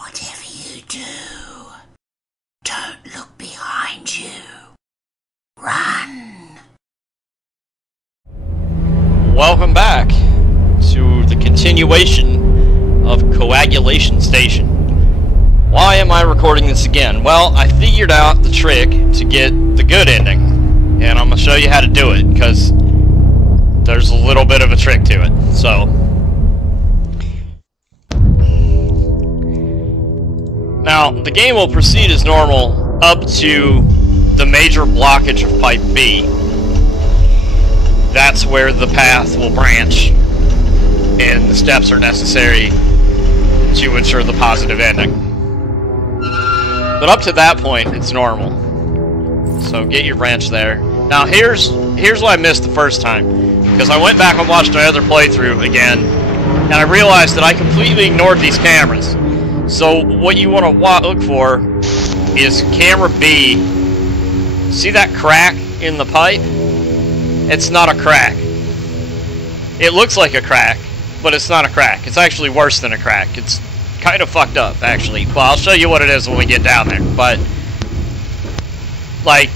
Whatever you do, don't look behind you. Run. Welcome back to the continuation of Coagulation Station. Why am I recording this again? Well, I figured out the trick to get the good ending, and I'm going to show you how to do it, because there's a little bit of a trick to it. So, now, the game will proceed as normal up to the major blockage of Pipe B. That's where the path will branch, and the steps are necessary to ensure the positive ending. But up to that point, it's normal. So get your branch there. Now here's what I missed the first time, because I went back and watched another playthrough again, and I realized that I completely ignored these cameras. So what you want to look for is camera B. See that crack in the pipe? It's not a crack. It looks like a crack, but it's not a crack. It's actually worse than a crack. It's kind of fucked up, actually. Well, I'll show you what it is when we get down there. But, like,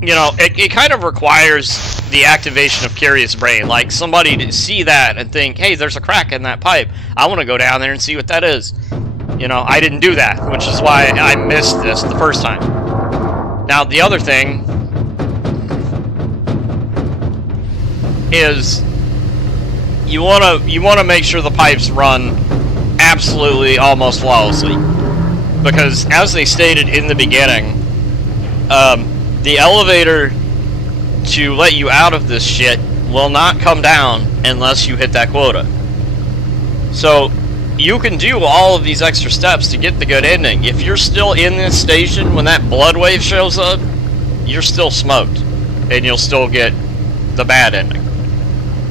you know, it kind of requires the activation of Curious Brain. Like, somebody to see that and think, hey, there's a crack in that pipe. I want to go down there and see what that is. You know, I didn't do that, which is why I missed this the first time. Now, the other thing is you want to make sure the pipes run absolutely almost flawlessly, because as they stated in the beginning, the elevator to let you out of this shit will not come down unless you hit that quota. So you can do all of these extra steps to get the good ending. If you're still in this station when that blood wave shows up, you're still smoked, and you'll still get the bad ending.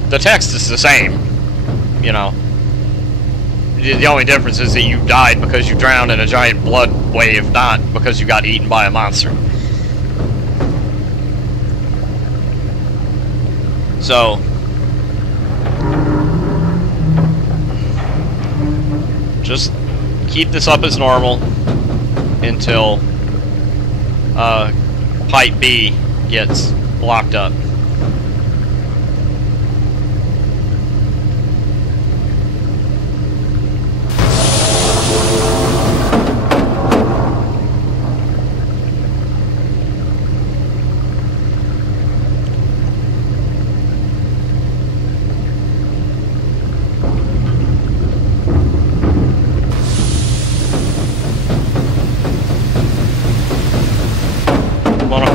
The text is the same, you know. The only difference is that you died because you drowned in a giant blood wave, not because you got eaten by a monster. So, just keep this up as normal until Pipe B gets blocked up.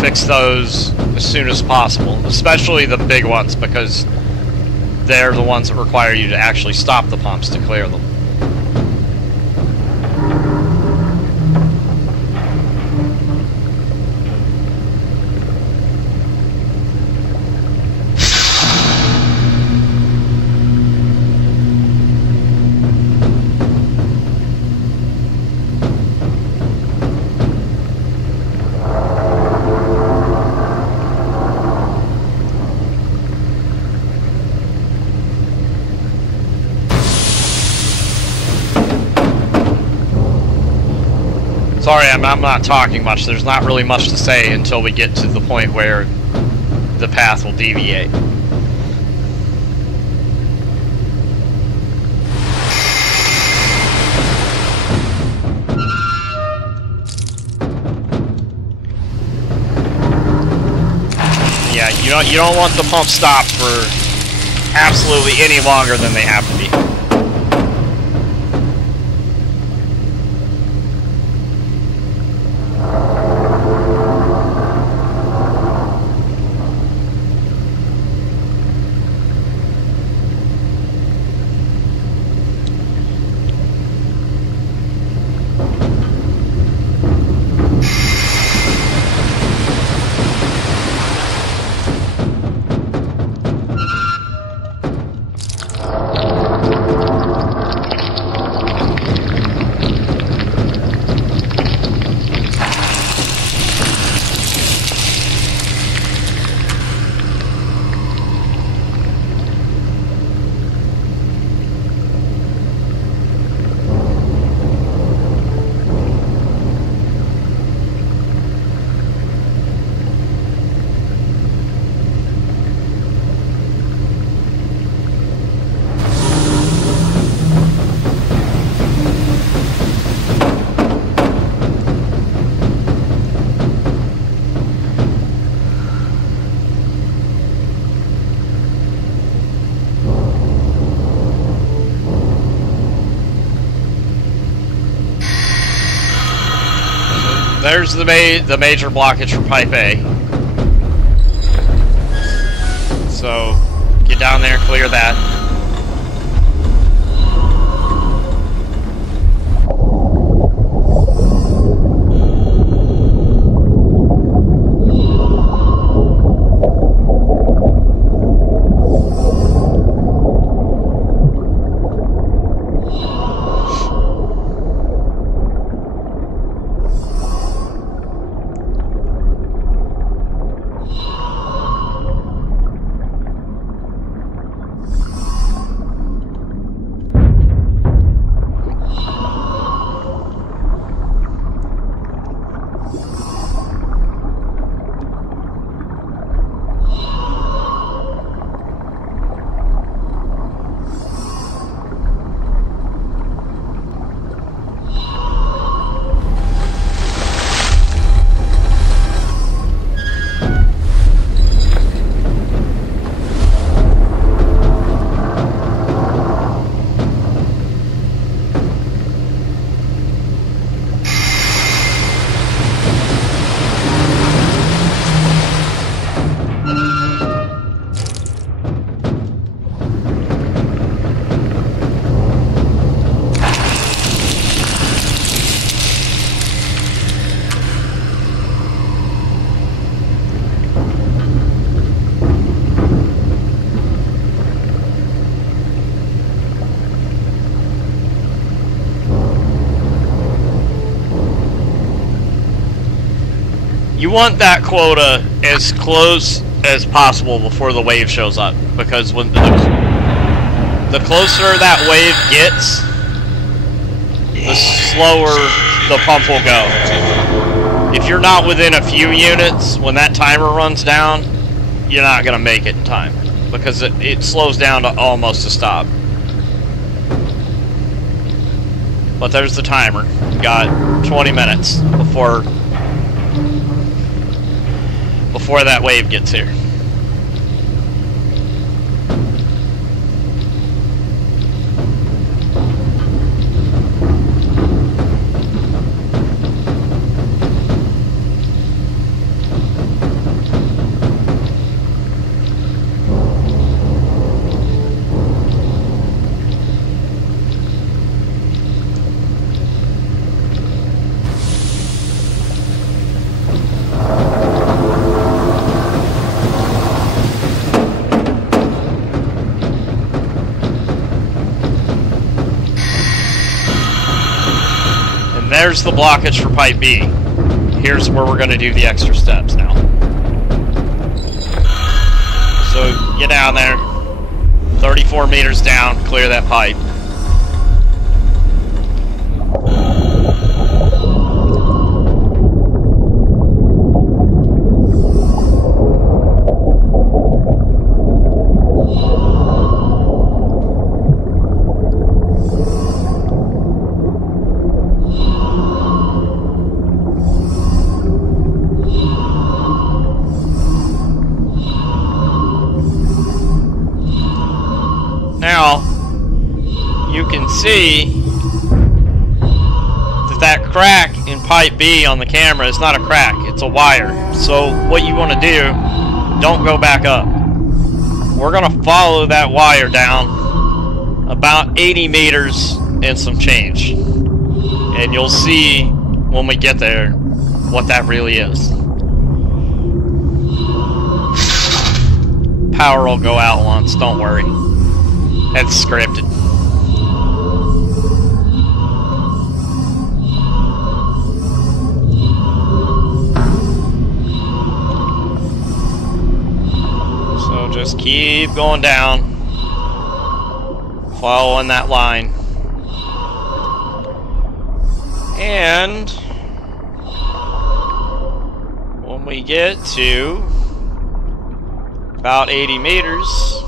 Fix those as soon as possible, especially the big ones, because they're the ones that require you to actually stop the pumps to clear them. Sorry, I'm not talking much. There's not really much to say until we get to the point where the path will deviate. Yeah, you don't want the pump stopped for absolutely any longer than they have to be. there's the major blockage for pipe A. So, get down there and clear that. You want that quota as close as possible before the wave shows up, because when the closer that wave gets, the slower the pump will go. If you're not within a few units, when that timer runs down, you're not going to make it in time, because it slows down to almost a stop. But there's the timer. You got 20 minutes before that wave gets here. There's the blockage for pipe B. Here's where we're going to do the extra steps now. So get down there, 34 meters down, clear that pipe. Now, you can see that crack in pipe B on the camera is not a crack, it's a wire. So what you want to do, don't go back up. We're going to follow that wire down about 80 meters and some change. And you'll see when we get there what that really is. Power will go out once, don't worry. That's scripted. So just keep going down, following that line. And when we get to about 80 meters,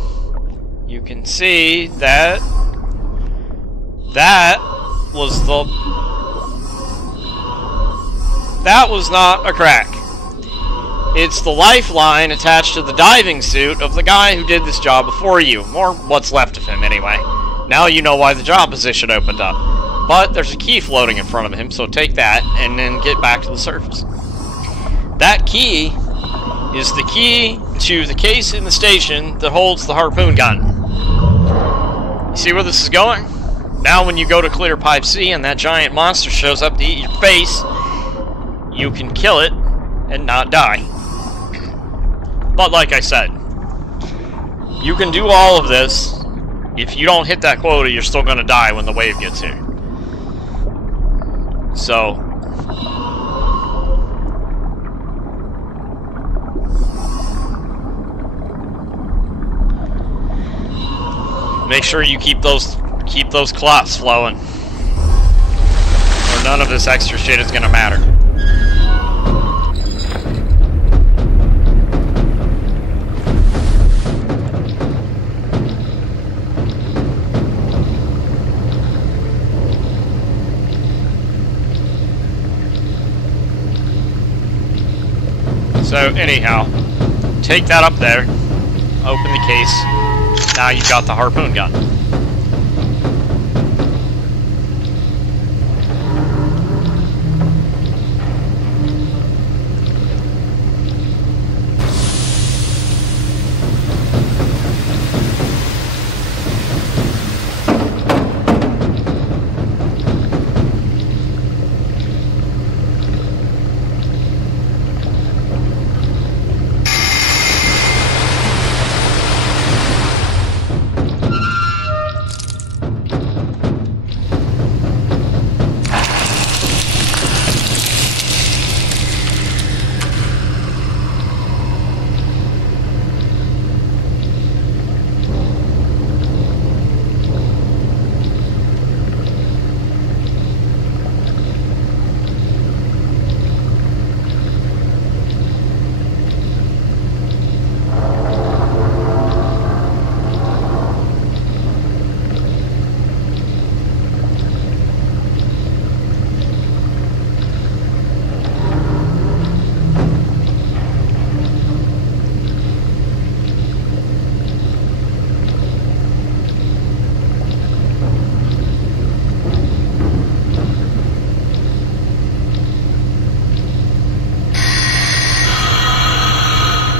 you can see that was not a crack. It's the lifeline attached to the diving suit of the guy who did this job before you, or what's left of him anyway. Now you know why the job position opened up. But there's a key floating in front of him, so take that and then get back to the surface. That key is the key to the case in the station that holds the harpoon gun. You see where this is going? Now when you go to clear Pipe C and that giant monster shows up to eat your face, you can kill it and not die. But like I said, you can do all of this. If you don't hit that quota, you're still going to die when the wave gets here. So, make sure you keep those clots flowing, or none of this extra shit is going to matter. So anyhow, take that up there, open the case, now you've got the harpoon gun.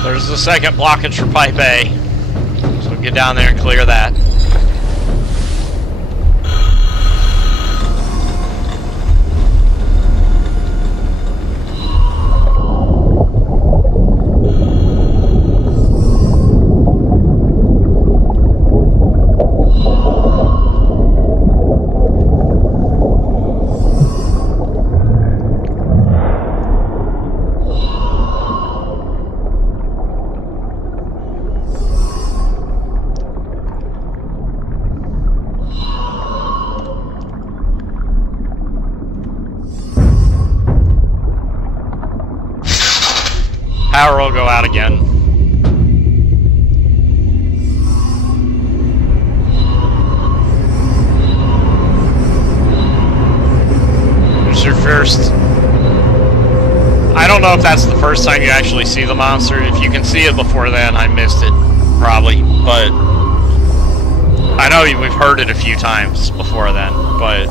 There's the second blockage for Pipe A, so get down there and clear that. Power will go out again. There's your first. I don't know if that's the first time you actually see the monster. If you can see it before then, I missed it, probably. But I know we've heard it a few times before then, but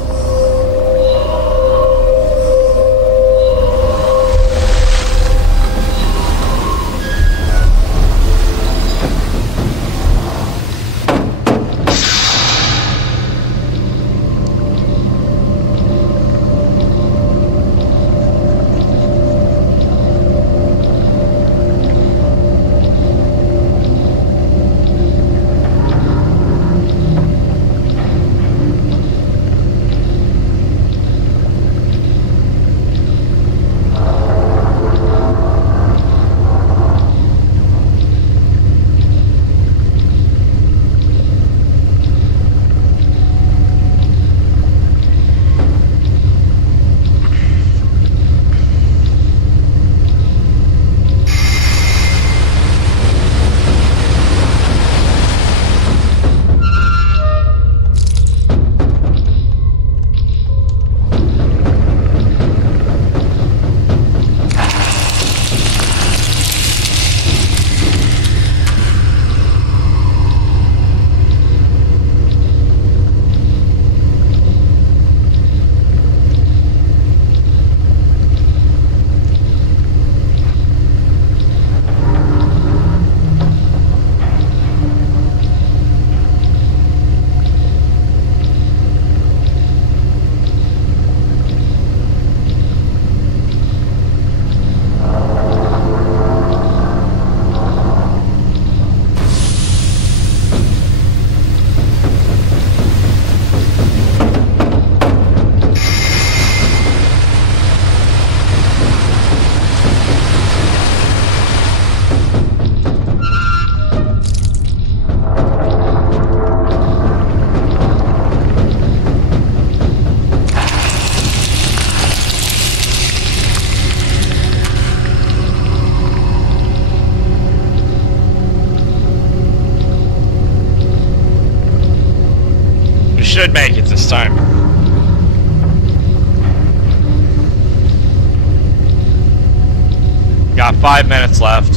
got 5 minutes left.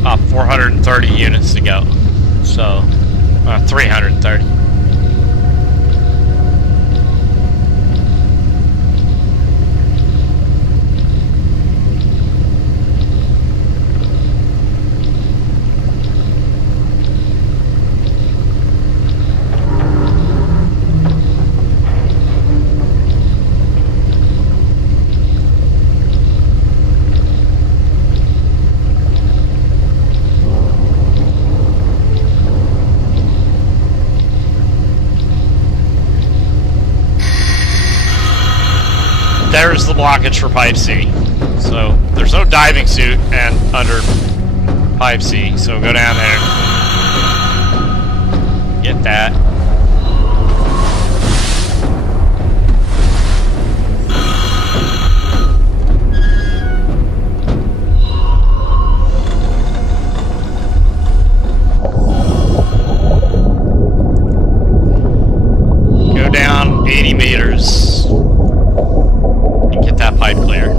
About 430 units to go. So, 330. There's the blockage for Pipe C. So there's no diving suit and under Pipe C. So go down there. Get that. Go down 80 meters. Get that pipe clear.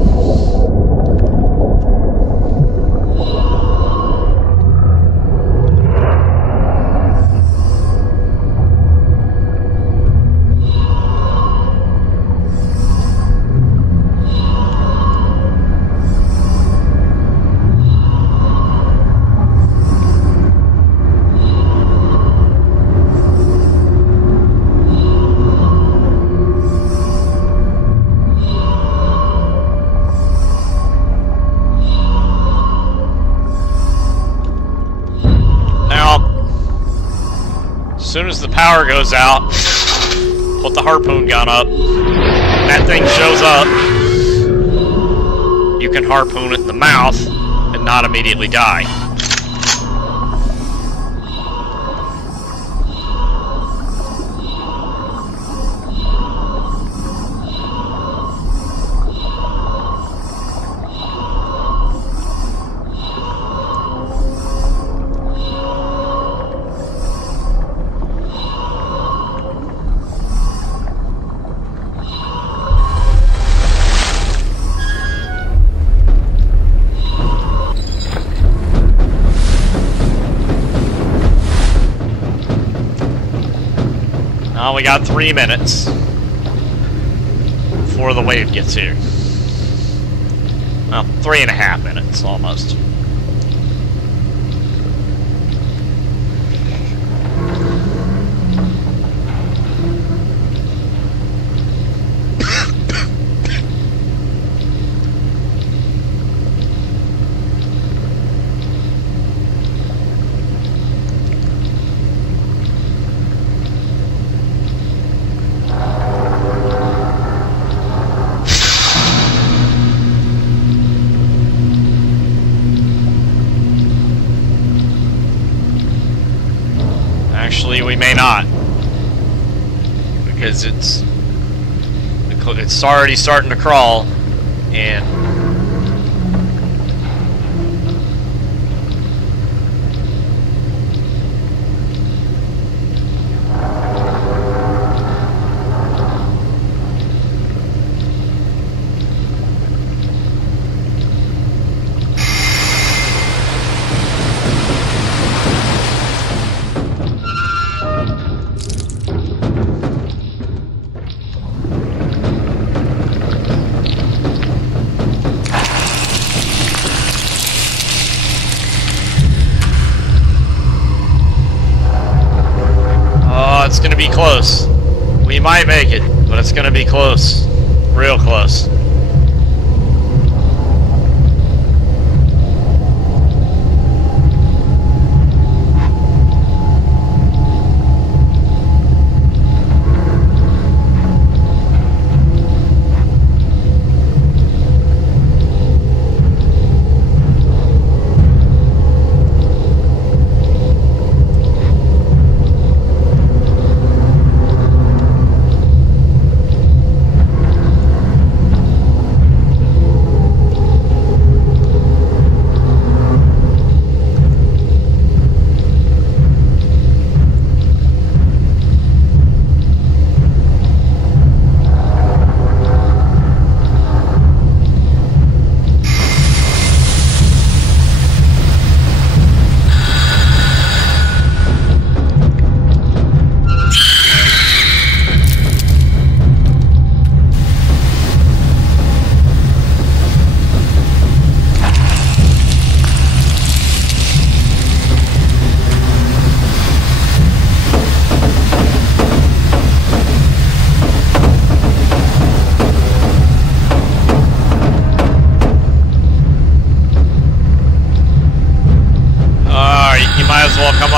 As soon as the power goes out, put the harpoon gun up. When that thing shows up, you can harpoon it in the mouth and not immediately die. Now we got 3 minutes before the wave gets here. Well, 3.5 minutes almost. Actually, we may not, because it's already starting to crawl, and it's gonna be close. We might make it, but it's gonna be close. Real close.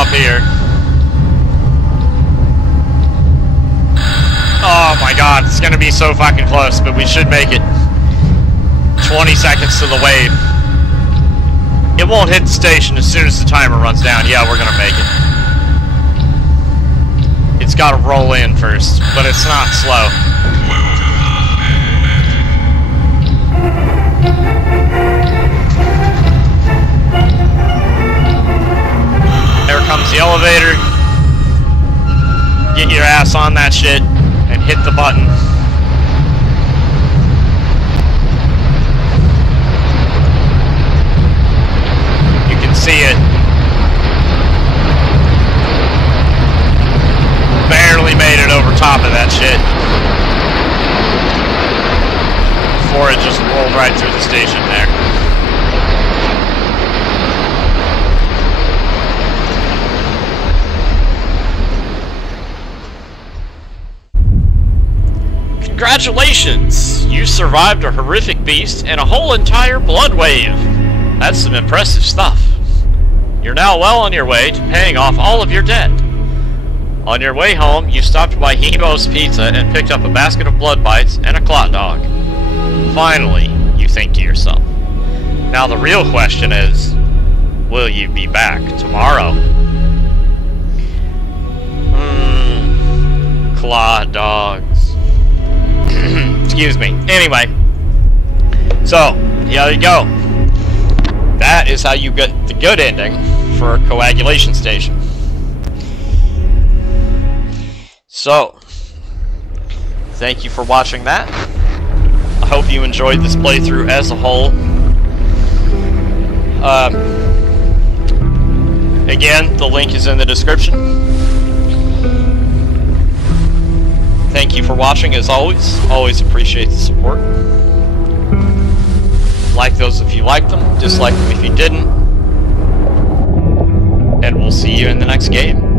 up here. Oh my god, it's gonna be so fucking close, but we should make it. 20 seconds to the wave. It won't hit the station as soon as the timer runs down. Yeah, we're gonna make it. It's gotta roll in first, but it's not slow. There comes the elevator. Get your ass on that shit and hit the button. You can see it. Barely made it over top of that shit before it just rolled right through the station there. Congratulations! You survived a horrific beast and a whole entire blood wave. That's some impressive stuff. You're now well on your way to paying off all of your debt. On your way home, you stopped by Hemo's Pizza and picked up a basket of blood bites and a clot dog. Finally, you think to yourself. Now the real question is, will you be back tomorrow? Clot dogs. Excuse me. Anyway, so here you go. That is how you get the good ending for a coagulation station. So, thank you for watching that. I hope you enjoyed this playthrough as a whole. Again, the link is in the description. Thank you for watching, as always. Always appreciate the support. Like those if you liked them, dislike them if you didn't. And we'll see you in the next game.